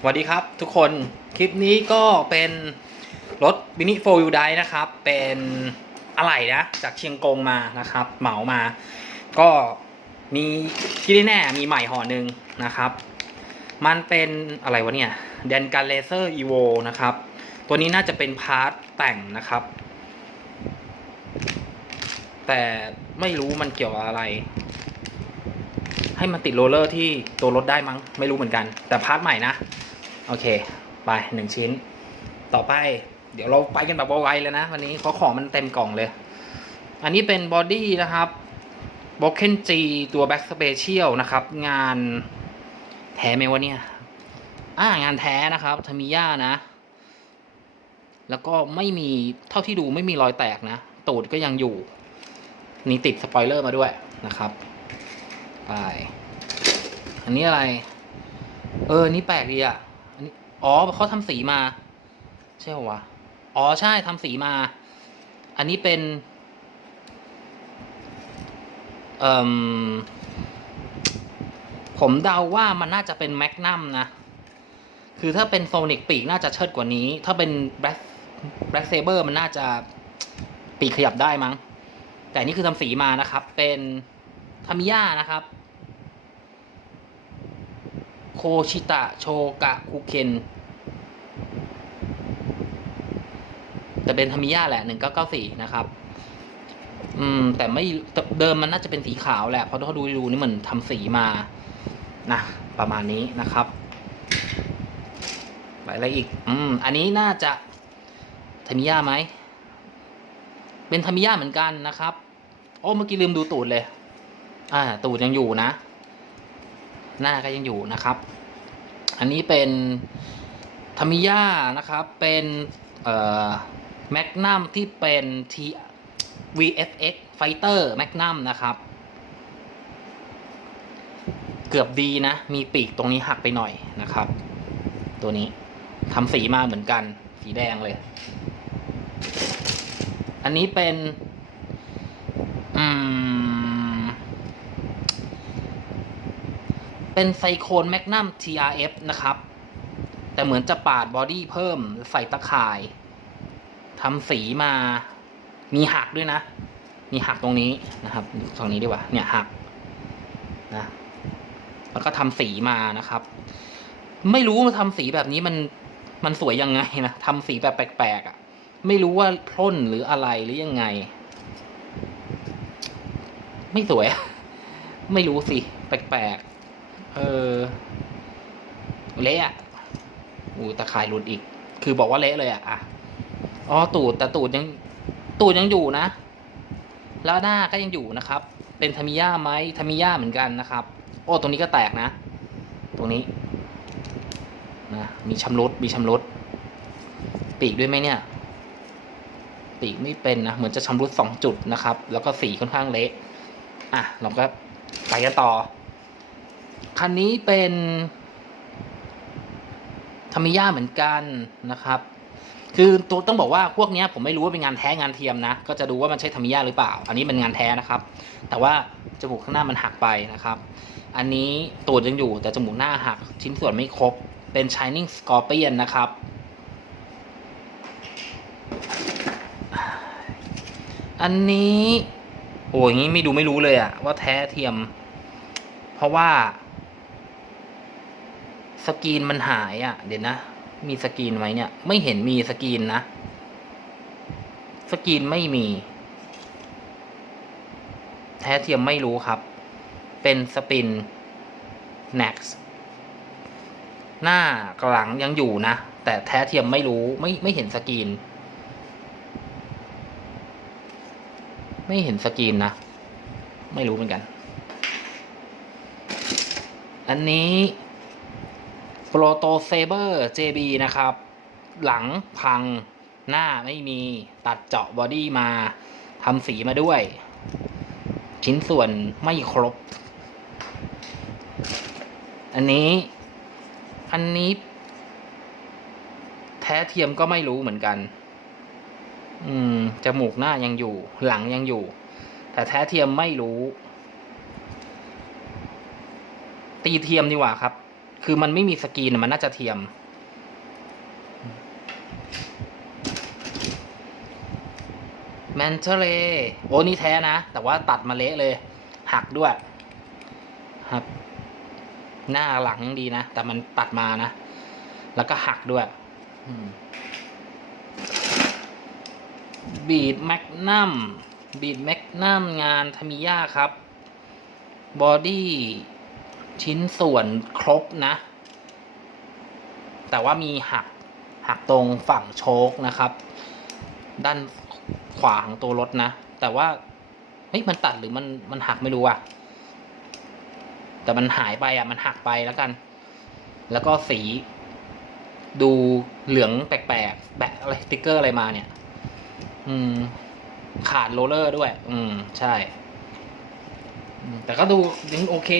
สวัสดีครับทุกคนคลิปนี้ก็เป็นรถมินิโฟล์ยูไดนะครับ เป็นอะไหล่นะ จากเชียงกงมานะครับ เหมามา ก็มีที่แน่ๆมีใหม่ห่อหนึ่งนะครับ มันเป็นอะไรวะเนี่ยเดนกันเลเซอร์อีโวนะครับ ตัวนี้น่าจะเป็นพาร์ทแต่งนะครับ แต่ไม่รู้มันเกี่ยวกับอะไรให้มันติดโรลเลอร์ที่ตัวรถได้มั้ง ไม่รู้เหมือนกัน แต่พาร์ทใหม่นะ โอเค ไปหนึ่งชิ้น ต่อไป เดี๋ยวเราไปกันแบบไวๆเลยนะ วันนี้เพราะของมันเต็มกล่องเลย อันนี้เป็นบอดี้นะครับบ o เ e n G ตัว Back Special นะครับ งานแท้ไหมวะเนี่ยอ่างานแท้นะครับทามิย่านะ แล้วก็ไม่มีเท่าที่ดูไม่มีรอยแตกนะ ตูดก็ยังอยู่ นี่ติดสปอยเลอร์มาด้วยนะครับ ไป อันนี้อะไร เออ นี่แปลกดีอะ อ๋อเขาทำสีมา ใช่หรอวะ อ๋อใช่ทำสีมา อันนี้เป็นเอ่มผมเดาว่ามันน่าจะเป็นแมกนัมนะ คือถ้าเป็นโซนิกปีกน่าจะเชิดกว่านี้ ถ้าเป็นแบล็คแบล็คเซเบอร์มันน่าจะปีกขยับได้มั้ง แต่นี่คือทำสีมานะครับ เป็นทามิยานะครับ โคชิตะโชกะคุเคนแต่เป็นทามิยาแหละหนึ่งเก้าเก้าสี่นะครับ อืม แต่ไม่เดิมมันน่าจะเป็นสีขาวแหละ เพราะถ้าดูดูนี่เหมือนทำสีมา นะ ประมาณนี้นะครับไปอะไรอีก อืม อันนี้น่าจะทามิยาไหม เป็นทามิยาเหมือนกันนะครับ โอ้ เมื่อกี้ลืมดูตูดเลย อ่า ตูดยังอยู่นะ หน้าก็ยังอยู่นะครับ อันนี้เป็นทามิยานะครับ เป็นแมกนัมที่เป็น T VFX Fighter Magnum นะครับ เกือบดีนะ มีปีกตรงนี้หักไปหน่อยนะครับ ตัวนี้ทำสีมาเหมือนกัน สีแดงเลย อันนี้เป็น อืม เป็นไซโคนแมกนัม TRF นะครับ แต่เหมือนจะปาดบอดี้เพิ่มใส่ตะข่ายทำสีมา มีหักด้วยนะ มีหักตรงนี้นะครับตรงนี้ดีกว่า เนี่ยหักนะ แล้วก็ทำสีมานะครับ ไม่รู้ว่าทำสีแบบนี้มันมันสวยยังไงนะทำสีแบบแปลกๆอะ่ะ ไม่รู้ว่าพร่นหรืออะไรหรือยังไง ไม่สวย ไม่รู้สิ แปลกๆ เออ เละอะอูตะข่ายหลุดอีก คือบอกว่าเละเลยอะอะอ๋อตูดแต่ตูดยัง ตูดยังอยู่นะ แล้วหน้าก็ยังอยู่นะครับ เป็นทามิยาไหมทามิยาเหมือนกันนะครับ โอ้ตรงนี้ก็แตกนะ ตรงนี้นะมีชำรุดมีชำรุดปีกด้วยไหมเนี่ย ปีกไม่เป็นนะ เหมือนจะชำรุดสองจุดนะครับ แล้วก็สีค่อนข้างเละ อะ เราก็ไปกันต่อ คันนี้เป็นทามิยาเหมือนกันนะครับ คือตัวต้องบอกว่าพวกนี้ผมไม่รู้ว่าเป็นงานแท้งานเทียมนะ ก็จะดูว่ามันใช่ทามิยาหรือเปล่า อันนี้เป็นงานแท้นะครับ แต่ว่าจมูกข้างหน้ามันหักไปนะครับ อันนี้ตูดยังอยู่แต่จมูกหน้าหักชิ้นส่วนไม่ครบ เป็น Shining Scorpion นะครับ อันนี้ โอ้ยงี้ไม่ดูไม่รู้เลยอะว่าแท้เทียม เพราะว่า สกรีนมันหายอะเดี๋ยวนะ มีสกรีนไหมเนี่ย ไม่เห็นมีสกรีนนะ สกรีนไม่มี แท้เทียมไม่รู้ครับ เป็นสปิน Nex หน้ากหลังยังอยู่นะ แต่แท้เทียมไม่รู้ไม่ไม่เห็นสกรีน ไม่เห็นสกรีนนะ ไม่รู้เหมือนกัน อันนี้ โปรโตเซเบอร์ JB นะครับ หลังพังหน้าไม่มีตัดเจาะบอดี้มาทำสีมาด้วย ชิ้นส่วนไม่ครบ อันนี้ อันนี้ แท้เทียมก็ไม่รู้เหมือนกัน อืม จมูกหน้ายังอยู่ หลังยังอยู่ แต่แท้เทียมไม่รู้ ตีเทียมดีกว่าครับ คือมันไม่มีสกรีนมันน่าจะเทียม แมนเทเลโอ้นี่แท้นะ แต่ว่าตัดมาเละเลย หักด้วย ครับ หน้าหลังดีนะ แต่มันตัดมานะ แล้วก็หักด้วยบีดแมกนัมบีดแมกนัมงานทามิยาครับ บอดี้ ชิ้นส่วนครบนะ แต่ว่ามีหักหักตรงฝั่งโชคนะครับ ด้านขวาของตัวรถนะ แต่ว่าเฮ้ยมันตัดหรือมันมันหักไม่รู้อะแต่มันหายไปอะมันหักไปแล้วกัน แล้วก็สีดูเหลืองแปลกๆแปะอะไรสติ๊กเกอร์อะไรมาเนี่ย อืม ขาดโรลเลอร์ด้วย อืม ใช่ แต่ก็ดูยังโอเค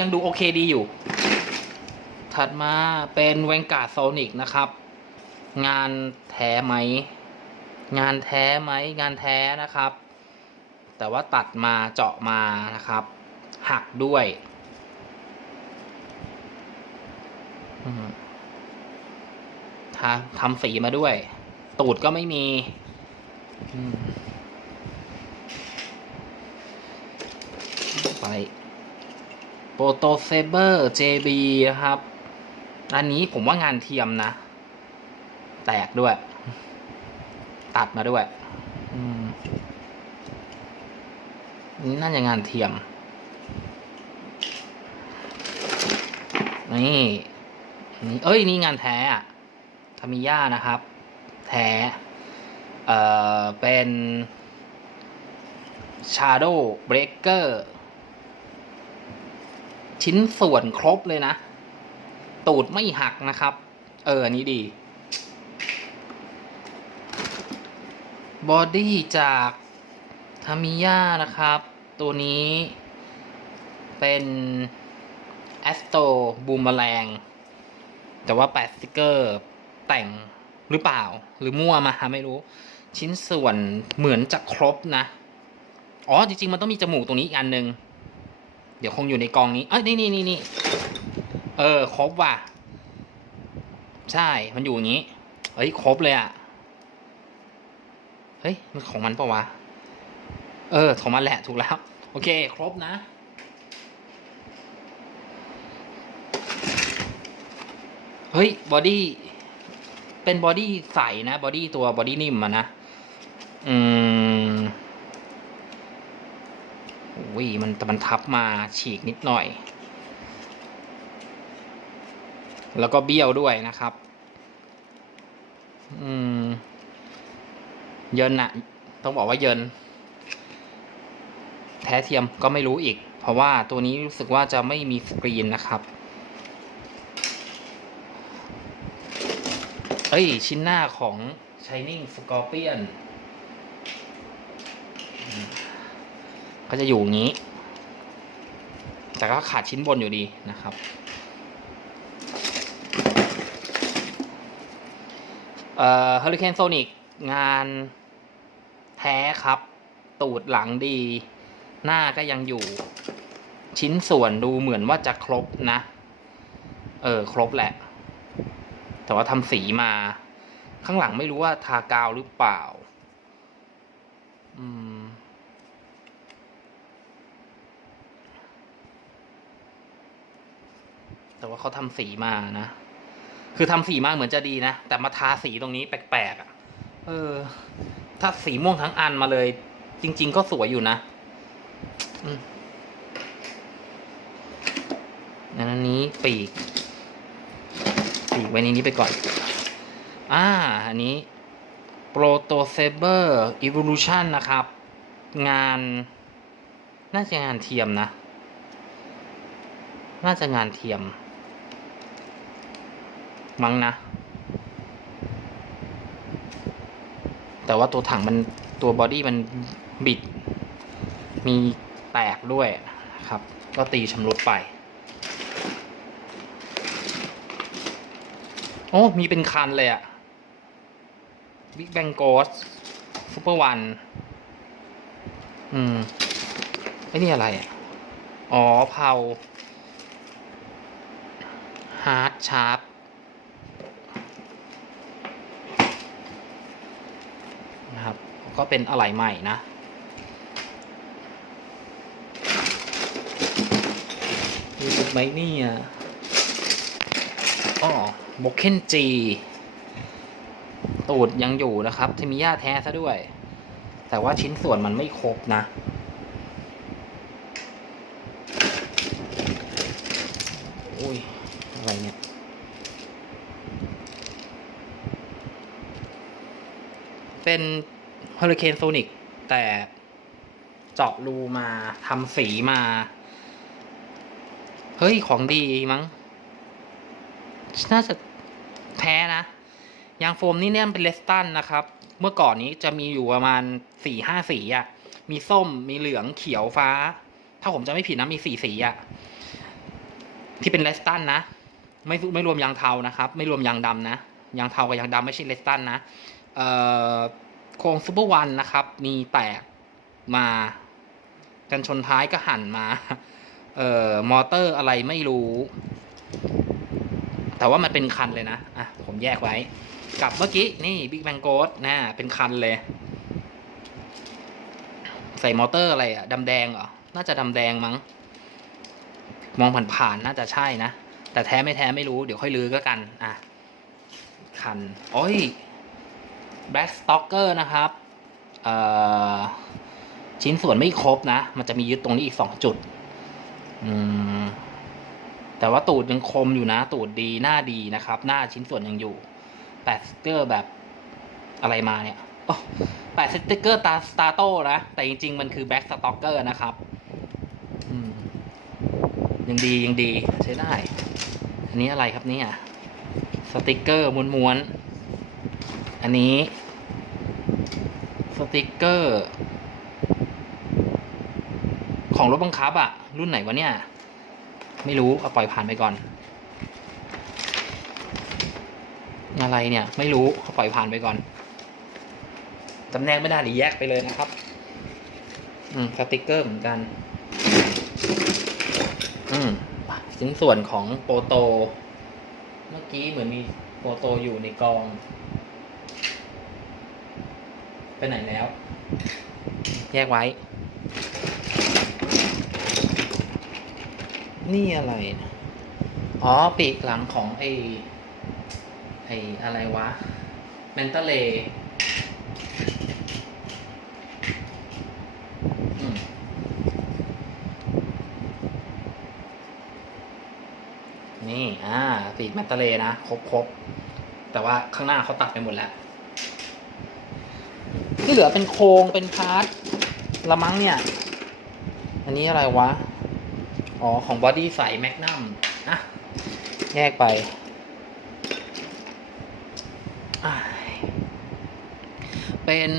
ยังดูโอเคดีอยู่ ถัดมาเป็นเวงกาโซนิกนะครับ งานแท้ไหม งานแท้ไหม งานแท้นะครับ แต่ว่าตัดมาเจาะมานะครับ หักด้วยทาทำสีมาด้วย ตูดก็ไม่มี อืม ไปโปโตเซเบอร์ JB นะครับ อันนี้ผมว่างานเทียมนะ แตกด้วย ตัดมาด้วยนี่น่าจะงานเทียม นี่ นี่ เอ้ย นี่งานแท้อะทามิยานะครับ แท้ เอ่อ เป็น Shadow Breaker ชิ้นส่วนครบเลยนะ ตูดไม่หักนะครับ เอออันนี้ดีบอดี้จากทามิยานะครับ ตัวนี้เป็นแอสโตบูมแมลงแต่ว่าแปดสติกเกอร์แต่งหรือเปล่า หรือมั่วมาไม่รู้ ชิ้นส่วนเหมือนจะครบนะ อ๋อ จริง ๆ มันต้องมีจมูกตรงนี้อีกอันหนึ่ง เดี๋ยวคงอยู่ในกองนี้ เอ้ยนี่นี่นี่นี่เออ ครบว่ะ ใช่ มันอยู่อย่างนี้ เฮ้ย ครบเลยอะ่ะ เฮ้ย มันของมันปะวะ เออ ของมันแหละ ถูกแล้ว โอเค ครบนะ เฮ้ย บอดี้ เป็นบอดี้ใสนะ บอดี้ตัวบอดี้นิ่มอะนะ อืม อุ้ยมันแต่มันทับมาฉีกนิดหน่อย แล้วก็เบี้ยวด้วยนะครับ อืม เยินอะต้องบอกว่าเยิน แท้เทียมก็ไม่รู้อีก เพราะว่าตัวนี้รู้สึกว่าจะไม่มีสกรีนนะครับ เอ้ย ชิ้นหน้าของ Shining Scorpion อืม ก็จะอยู่อย่างนี้ แต่ก็ขาดชิ้นบนอยู่ดีนะครับ เอ่อ Hurricane Sonic งานแท้ครับ ตูดหลังดี หน้าก็ยังอยู่ ชิ้นส่วนดูเหมือนว่าจะครบนะ เออ ครบแหละ แต่ว่าทำสีมา ข้างหลังไม่รู้ว่าทากาวหรือเปล่า อืม แต่ว่าเขาทำสีมานะ คือทำสีมาเหมือนจะดีนะ แต่มาทาสีตรงนี้แปลกๆอะ่ะ เออ ถ้าสีม่วงทั้งอันมาเลย จริง ๆ ก็สวยอยู่นะอันนี้ปีก ปีกไว้ในนี้ไปก่อน อ่า อันนี้ Proto Saber Evolution นะครับ งานน่าจะงานเทียมนะ น่าจะงานเทียม มั้งนะ แต่ว่าตัวถังมันตัวบอดี้มันบิด มีแตกด้วยนะครับ ก็ตีชำรุดไป โอ้ มีเป็นคันเลยอะ Big Bang Ghost Super One อืม ไอ้นี่อะไรอะอ๋อเผาฮาร์ดชาร์ปนะครับ ก็เป็นอะไหล่ใหม่นะรู้สึกไหมเนี่ยอ๋อบกเคนจี ตูดยังอยู่นะครับทมิย่าแท้ซะด้วย แต่ว่าชิ้นส่วนมันไม่ครบนะอุ้ย อะไรเนี่ยเป็น Hurricane Sonic แต่เจาะรูมาทำสีมา เฮ้ย ของดีมั้ง น่าจะแท้นะ ยางโฟมนี่เนี่ยเป็นเลสตันนะครับ เมื่อก่อนนี้จะมีอยู่ประมาณสี่ห้าสีอะ่ะ มีส้มมีเหลืองเขียวฟ้า ถ้าผมจะไม่ผิดนะมีสี่สีอะ่ะ ที่เป็นเลสตันนะ ไม่ไม่รวมยางเทานะครับ ไม่รวมยางดำนะ ยางเทากับยางดำไม่ใช่เลสตันนะ เอ่อ โครงซูเปอร์วันนะครับ มีแตกมา กันชนท้ายก็หันมา เอ่อ มอเตอร์อะไรไม่รู้ แต่ว่ามันเป็นคันเลยนะ อะ ผมแยกไว้ กับเมื่อกี้ นี่บิ๊กแบงโกดนะเป็นคันเลย ใส่มอเตอร์อะไรอะดำแดงเหรอ น่าจะดำแดงมั้ง มองผ่านๆ น่าจะใช่นะ แต่แท้ไม่แท้ไม่รู้ เดี๋ยวค่อยลือก็กัน อะ คัน โอ้ย Black Stalker นะครับชิ้นส่วนไม่ครบนะ มันจะมียึดตรงนี้อีกสองจุด แต่ว่าตูดยังคมอยู่นะ ตูดดีหน้าดีนะครับ หน้าชิ้นส่วนยังอยู่แปดสติ๊กเกอร์แบบอะไรมาเนี่ยแปดสติ๊กเกอร์ตาสตาร์โต้นะ แต่จริง ๆ มันคือแบ็กสต็อกเกอร์นะครับยังดียังดีใช้ได้ อันนี้อะไรครับเนี่ย สติกเกอร์ม้วนๆ อันนี้ สติกเกอร์ ของรถบังคับอะรุ่นไหนวะเนี่ย ไม่รู้ เอาปล่อยผ่านไปก่อน อะไรเนี่ย ไม่รู้เอาปล่อยผ่านไปก่อนจำแนกไม่ได้หรือแยกไปเลยนะครับ อืมสติกเกอร์เหมือนกัน อืมชิ้นส่วนของโปโต เมื่อกี้เหมือนมีโปโตอยู่ในกอง ไปไหนแล้ว แยกไว้ นี่อะไรนะอ๋อ ปีกหลังของไอไออะไรวะเมนเตเลนี่ อ่าปีกแมนเตเลนะ ครบครบแต่ว่าข้างหน้าเขาตัดไปหมดแล้ว ที่เหลือเป็นโครงเป็นพาร์ทละมั้งเนี่ย อันนี้อะไรวะ อ๋อ ของบอดี้ใสแมกนัมอะ แยกไป เป็น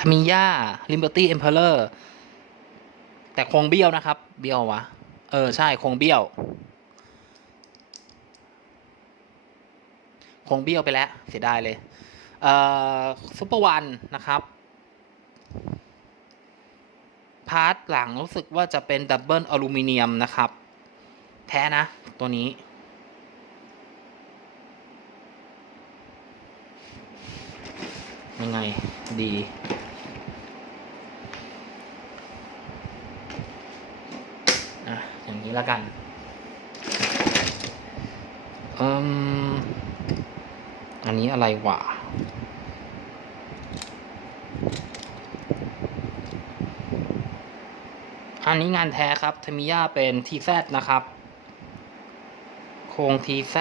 ทามิยาลิมเบอร์ตี้เอ็มเพลเลอร์ แต่โครงเบี้ยวนะครับ เบี้ยววะ เออ ใช่ โครงเบี้ยว คงเบี้ยวไปแล้วเสียดายเลยเอ่อซุปเปอร์วันนะครับ พาร์ทหลังรู้สึกว่าจะเป็นดับเบิลอลูมิเนียมนะครับ แท้นะตัวนี้ยังไงดี อะ อย่างนี้แล้วกัน อืม อันนี้อะไรวะอันนี้งานแท้ครับทมิยาเป็น TZ นะครับ โครง TZ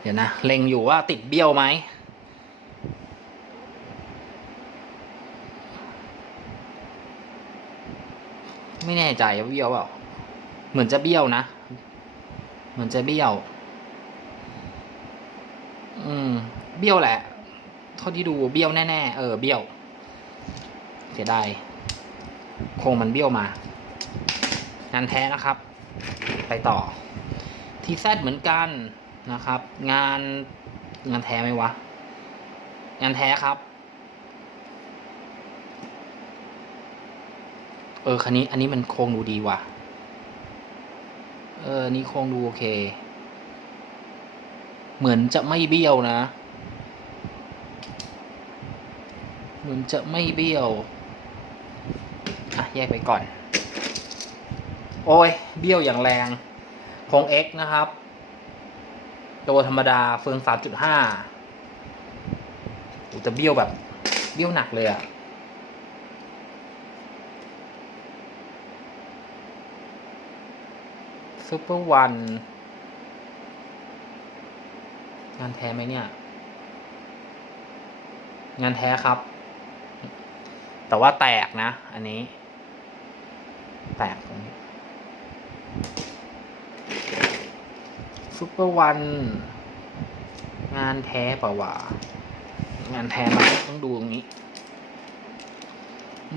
เดี๋ยวนะ เล็งอยู่ว่าติดเบี้ยวไหม ไม่แน่ใจว่าเบี้ยวเปล่า เหมือนจะเบี้ยวนะ เหมือนจะเบี้ยว อืม เบี้ยวแหละ เท่าที่ดูเบี้ยวแน่ๆ เออ เบี้ยว เสียดาย โครงมันเบี้ยวมา งานแท้นะครับ ไปต่อ ทีแซดเหมือนกันนะครับ งานงานแท้ไหมวะ งานแท้ครับ เออ คันนี้ อันนี้มันโครงดูดีว่ะ เออนี้คงดูโอเค เหมือนจะไม่เบี้ยวนะ เหมือนจะไม่เบี้ยว อะ แยกไปก่อน โอ้ย เบี้ยวอย่างแรงโคง X นะครับ ตัวธรรมดาเฟือง 3.5อูจะเบี้ยวแบบ เบี้ยวหนักเลยอะ ซูเปอร์วันงานแท้ไหมเนี่ย งานแท้ครับ แต่ว่าแตกนะ อันนี้ แตกตรงนี้ซูเปอร์วัน งานแท้ป่าวะงานแท้มาต้องดูตรงนี้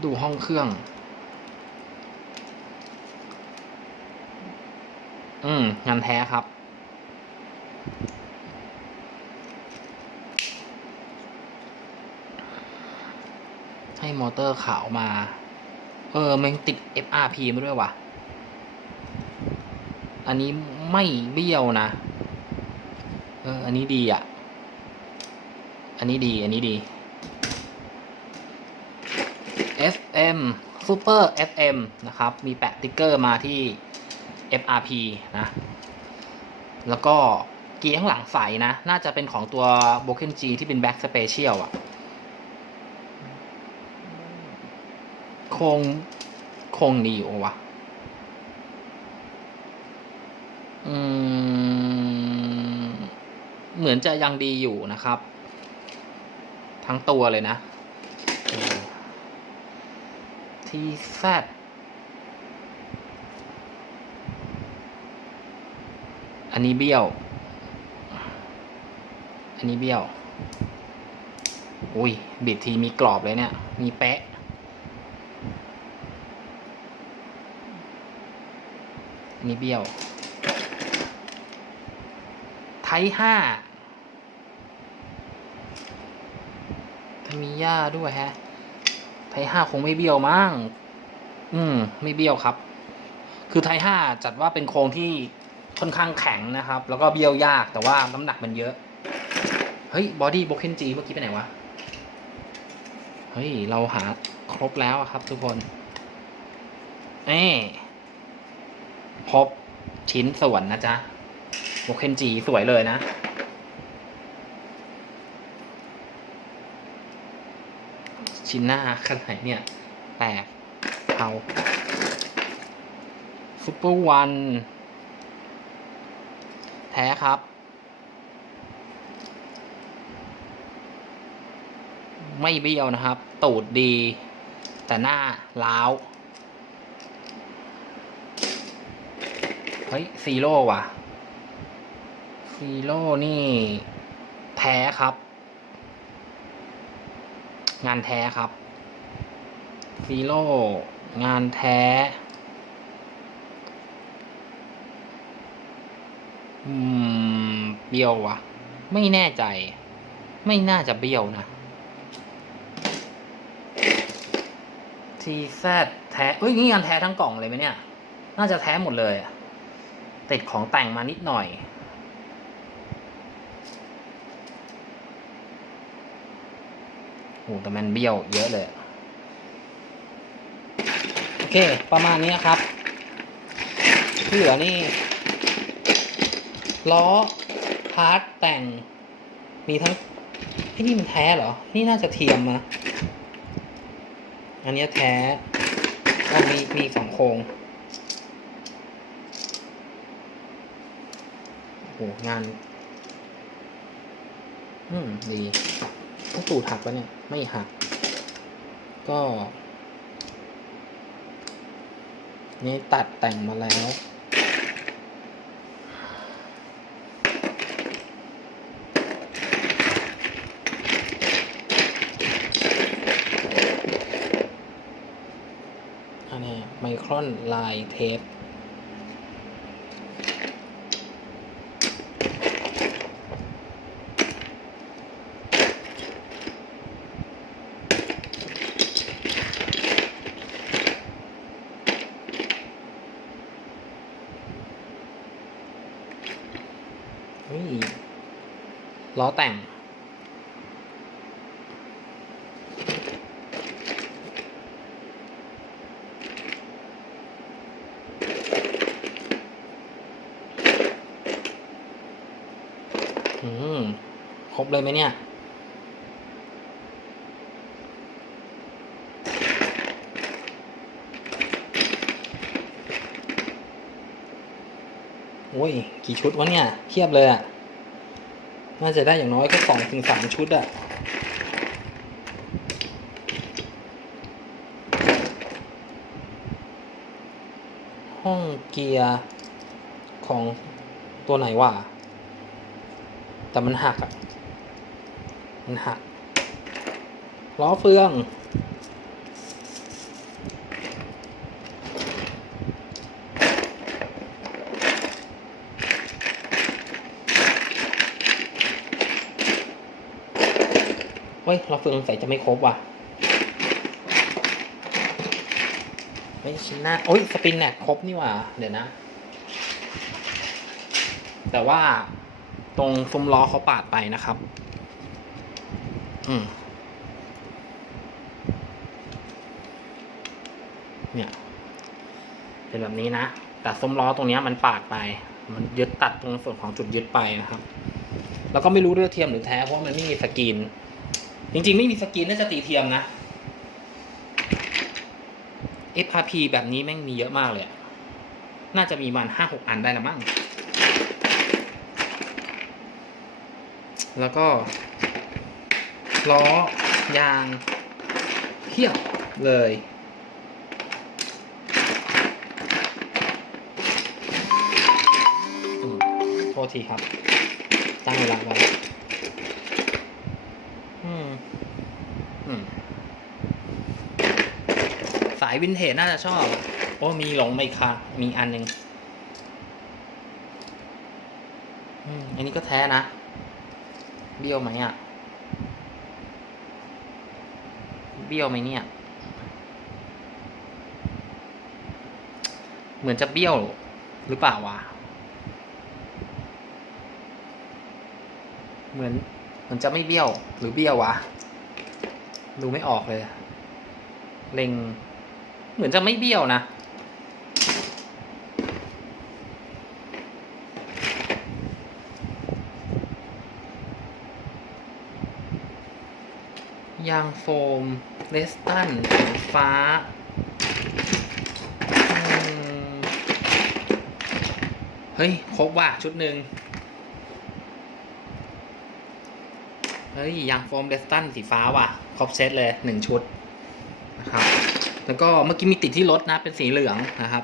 ดูห้องเครื่อง อืมงานแท้ครับ ให้มอเตอร์ขาวมา เออมันติด FRP มาด้วยว่ะอันนี้ไม่เบี้ยวนะ เออ อันนี้ดีอะ อันนี้ดี อันนี้ดี FM Super FM นะครับ มีแปะติ๊กเกอร์มาที่ FRP นะแล้วก็เกียร์ข้างหลังใสนะ น่าจะเป็นของตัว b o k e n G ที่เป็น Back Special อะโครงโครงดีอยู่วะอืม เหมือนจะยังดีอยู่นะครับ ทั้งตัวเลยนะ ที่แซด นนี้เบี้ยว อันนี้เบี้ยว อุ้ยบิดทีมีกรอบเลยเนี่ย มีแปะ อันนี้เบี้ยว ไทห้าถ้ามีหญ้าด้วยฮะ ไทห้าคงไม่เบี้ยวมั้ง อืม ไม่เบี้ยวครับ คือไทห้าจัดว่าเป็นโครงที่ ค่อนข้างแข็งนะครับ แล้วก็เบี้ยวยากแต่ว่าน้ำหนักมันเยอะ เฮ้ยบอดี้โบเคนจีเมื่อกี้ไปไหนวะ เฮ้ย เราหาครบแล้วครับทุกคนเอ้ครบชิ้นส่วนนะจ๊ะโบเคนจีสวยเลยนะชิ้นหน้าขนาดเนี่ย แตกเอาซุปเปอร์วัน แท้ครับ ไม่เบี้ยวนะครับ ตูดดี แต่หน้าล้าวเฮ้ยซีโร่ว่ะซีโร่นี่แท้ครับ งานแท้ครับซีโร่งานแท้ อืม เบี้ยววะ ไม่แน่ใจ ไม่น่าจะเบี้ยวนะทีแซดแท้เอ้ยนี่งานแท้ทั้งกล่องเลยไหมเนี่ย น่าจะแท้หมดเลยติดของแต่งมานิดหน่อย โอ้แต่มันเบี้ยวเยอะเลย โอเค ประมาณนี้ครับ ที่เหลือนี่ ล้อพาร์ทแต่ง มีทั้งไอ้นี่มันแท้เหรอ นี่น่าจะเทียมนะอันนี้แท้ก็มีมีสองโครงโอ้โหงาน อืม ดีต้องตูดหักปะเนี่ย ไม่หัก ก็ นี่ตัดแต่งมาแล้ว อนลายเทปล้อแต่ง ครบเลยไหมเนี่ย โอ้ย กี่ชุดวะเนี่ยเทียบเลยอะ่ะ น่าจะได้อย่างน้อยก็สองถึงสามชุดอะ่ะห้องเกียร์ของตัวไหนวะแต่มันหักอะ่ะ นหักล้อเฟือง เฮ้ยเราเฟืองใส่จะไม่ครบว่ะเฮ้ยชิ้นหน้าโอ้ย สปินแนกครบนี่ว่าเดี๋ยวนะ แต่ว่าตรงซุ้มล้อเขาปาดไปนะครับ เนี่ย เป็นแบบนี้นะ แต่ซุ้มล้อตรงนี้มันปาดไป มันยึดตัดตรงส่วนของจุดยึดไปนะครับ แล้วก็ไม่รู้เรื่องเทียมหรือแท้เพราะว่ามันไม่มีสกรีน จริง ๆ ไม่มีสกรีนน่าจะตีเทียมนะ FRP แบบนี้แม่งมีเยอะมากเลย น่าจะมีมันห้าหกอันได้ละมั้ง แล้วก็ ล้อยางเทียบเลย โทษทีครับ ตั้งเวลาไว้สายวินเทจน่าจะชอบ โอ้มีหลงไม่ค่ะ มีอันหนึ่งอันนี้ก็แท้นะ เบี้ยวไหมอะ เบี้ยวไหมเนี่ย เหมือนจะเบี้ยวหรือเปล่าวะ เหมือนเหมือนจะไม่เบี้ยวหรือเบี้ยววะ ดูไม่ออกเลย เล็ง เหมือนจะไม่เบี้ยวนะ ยางโฟมเลสตันสีฟ้า เฮ้ย ครบว่ะชุดหนึ่งเฮ้ย ยางโฟมเลสตันสีฟ้าว่ะ ครบเซตเลยหนึ่งชุดนะครับ แล้วก็เมื่อกี้มีติดที่รถนะ เป็นสีเหลืองนะครับ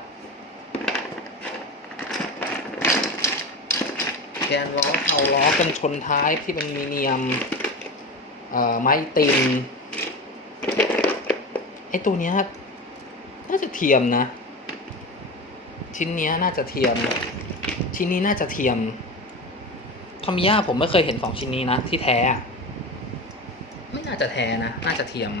แกนล้อเผาล้อกันชนท้ายที่เป็นมีเนียม ไม้ตินไอตัวเนี้ยน่าจะเทียมนะ ชิ้นเนี้ยน่าจะเทียม ชิ้นนี้น่าจะเทียมทามิยาผมไม่เคยเห็นสองชิ้นนี้นะ ที่แท้ ไม่น่าจะแท้นะ น่าจะเทียม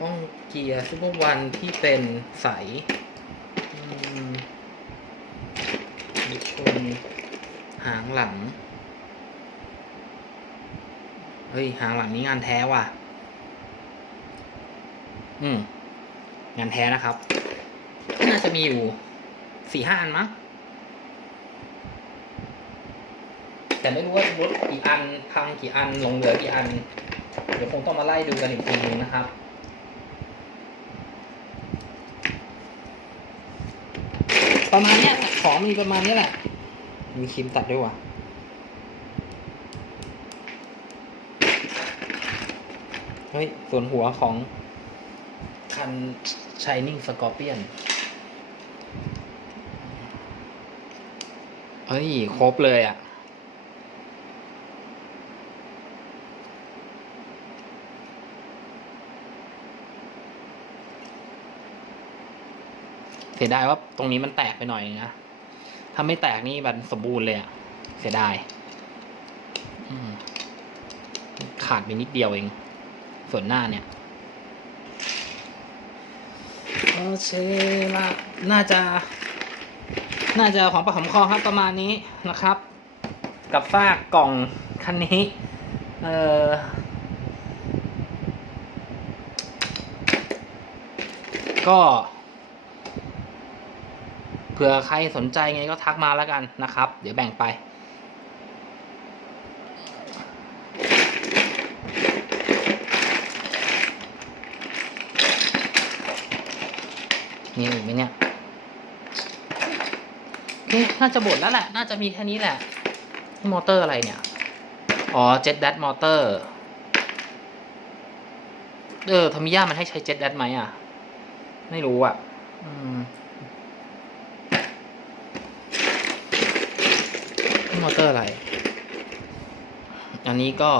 ห้องเกียร์ซูเปอร์วันที่เป็นใสอืมดิชนหางหลัง เฮ้ย หางหลังนี้งานแท้ว่ะ อืม งานแท้นะครับ น่าจะมีอยู่สี่ห้าอันมั้ง แต่ไม่รู้ว่ารถกี่อัน พังกี่อันหลงเหลือกี่อัน เดี๋ยวคงต้องมาไล่ดูกันอีกทีนึงนะครับประมาณเนี้ยของมีประมาณนี้แหละ มีครีมตัดด้วยว่ะเฮ้ย ส่วนหัวของคัน Shining Scorpion เฮ้ย ครบเลยอะเสียดายว่าตรงนี้มันแตกไปหน่อยนะ ถ้าไม่แตกนี่มันสมบูรณ์เลยอะเสียดายขาดไปนิดเดียวเอง ส่วนหน้าเนี่ยโอเคละน่าจะ น่าจะของประหอมคอครับประมาณนี้นะครับ กับซากกล่องคันนี้ เออก็ เผื่อใครสนใจไงก็ทักมาแล้วกันนะครับ เดี๋ยวแบ่งไป มีอีกไหมเนี่ยโอเคน่าจะหมดแล้วแหละ น่าจะมีแค่นี้แหละนี่มอเตอร์อะไรเนี่ย อ๋อเจ็ตดัตมอเตอร์เออทามิยามันให้ใช้เจ็ตดัตไหมอะ ไม่รู้อะ อืม มอเตอร์อะไร อันนี้ก็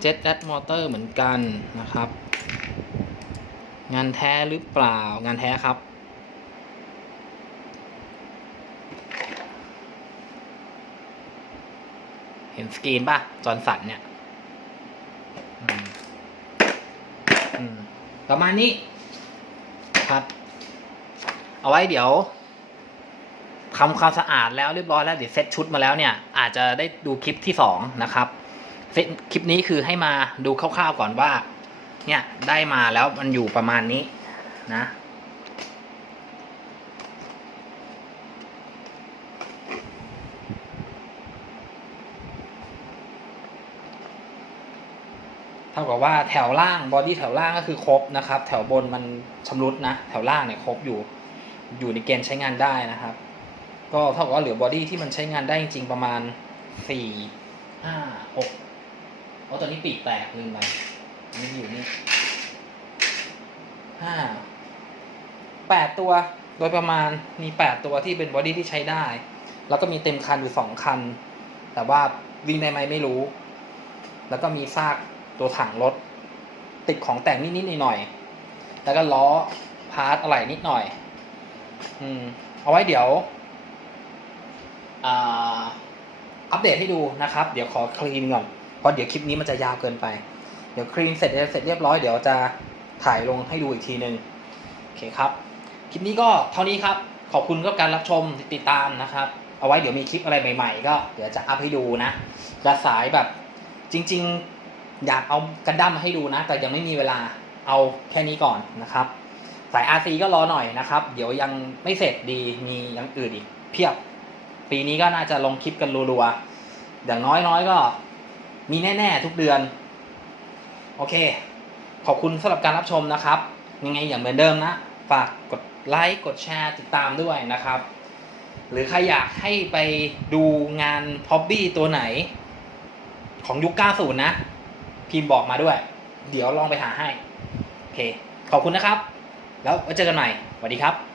เจ็ตดัตมอเตอร์เหมือนกันนะครับ งานแท้หรือเปล่างานแท้ครับ เห็นสกรีนป่ะ จอนสันเนี่ยประมาณนี้ครับ เอาไว้เดี๋ยว ทำความสะอาดแล้วเรียบร้อยแล้วเดี๋ยวเซตชุดมาแล้วเนี่ยอาจจะได้ดูคลิปที่สองนะครับเซตคลิปนี้คือให้มาดูคร่าวๆก่อนว่า เนี่ยได้มาแล้วมันอยู่ประมาณนี้นะเท่ากับว่าแถวล่างบอดี้แถวล่างก็คือครบนะครับ แถวบนมันชำรุดนะ แถวล่างเนี่ยครบอยู่ อยู่ในเกณฑ์ใช้งานได้นะครับ ก็เท่ากับว่าเหลือบอดี้ที่มันใช้งานได้จริงๆประมาณสี่ห้าหกเพราะตอนนี้ปีกแตกลืมไปนนี่อยู่นี่ห้าแปดตัวโดยประมาณมีแปดตัวที่เป็นบอดี้ที่ใช้ได้ แล้วก็มีเต็มคันอยู่สองคัน แต่ว่าวิ่งได้ไหมไม่รู้ แล้วก็มีซากตัวถังรถ ติดของแต่งนิดๆหน่อยๆแล้วก็ล้อพาร์ทอะไรนิดหน่อย อืม เอาไว้เดี๋ยว อัปเดตให้ดูนะครับ เดี๋ยวขอคลีนก่อนเพราะเดี๋ยวคลิปนี้มันจะยาวเกินไป เดี๋ยวคลีนเสร็จเสร็จเรียบร้อยเดี๋ยวจะถ่ายลงให้ดูอีกทีหนึ่งโอเคครับ คลิปนี้ก็เท่านี้ครับ ขอบคุณกับการรับชมติดตามนะครับ เอาไว้เดี๋ยวมีคลิปอะไรใหม่ๆ ก็เดี๋ยวจะอัพให้ดูนะจะสายแบบจริง ๆ อยากเอากันดั้มมาให้ดูนะ แต่ยังไม่มีเวลาเอาแค่นี้ก่อนนะครับ สาย RC ก็รอหน่อยนะครับ เดี๋ยวยังไม่เสร็จดีมีอยังอื่นอีกเพียบ ปีนี้ก็น่าจะลงคลิปกันรัวๆอย่างน้อยๆก็มีแน่ๆทุกเดือน โอเค ขอบคุณสำหรับการรับชมนะครับ ยังไงอย่างเหมือนเดิมนะ ฝากกดไลค์กดแชร์ติดตามด้วยนะครับ หรือใครอยากให้ไปดูงานพ็อบบี้ตัวไหน ของยุค 90 นะ พิมพ์บอกมาด้วย เดี๋ยวลองไปหาให้ โอเค ขอบคุณนะครับ แล้วไว้เจอกันใหม่สวัสดีครับ